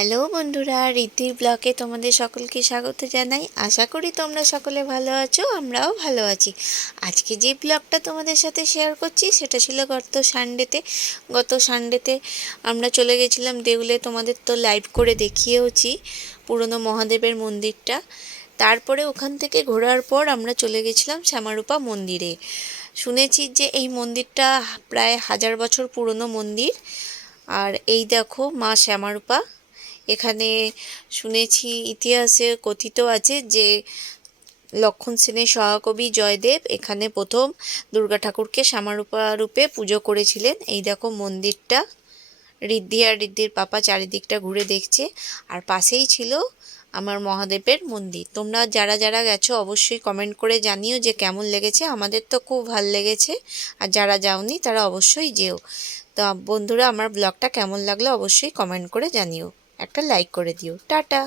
Hello বন্ধুরা, রীতির ব্লগে তোমাদের সকলকে স্বাগত জানাই। আশা করি তোমরা সকলে ভালো আছো, আমরাও ভালো আছি। আজকে যে ব্লগটা তোমাদের সাথে শেয়ার করছি সেটা ছিল গত সানডেতে আমরা চলে গেছিলাম দেউলে। তোমাদের তো লাইভ করে দেখিয়েওছি পুরনো মহাদেবের মন্দিরটা। তারপরে ওখান থেকে ঘোরার পর আমরা চলে গেছিলাম শ্যামারূপা মন্দিরে। শুনেছি যে এই মন্দিরটা প্রায় 1000 বছর পুরনো মন্দির। আর এই দেখো মা শ্যামারূপা। এখানে শুনেছি ইতিহাসে কথিত আছে যে লক্ষণ সেনের সহকবি জয়দেব এখানে প্রথম দুর্গা ঠাকুরকে শ্যামারূপা রূপে পুজো করেছিলেন। এই দেখো মন্দিরটা। ঋদ্ধি আর ঋদ্ধির পাপা চারিদিকটা ঘুরে দেখছে, আর পাশেই ছিল আমার মহাদেবের মন্দির। তোমরা যারা যারা গেছো অবশ্যই কমেন্ট করে জানিও যে কেমন লেগেছে। আমাদের তো খুব ভালো লেগেছে, আর যারা যাওনি তারা অবশ্যই যেও। তো বন্ধুরা, আমার ব্লগটা কেমন লাগলো অবশ্যই কমেন্ট করে জানিও, একটা লাইক করে দিও। টাটা।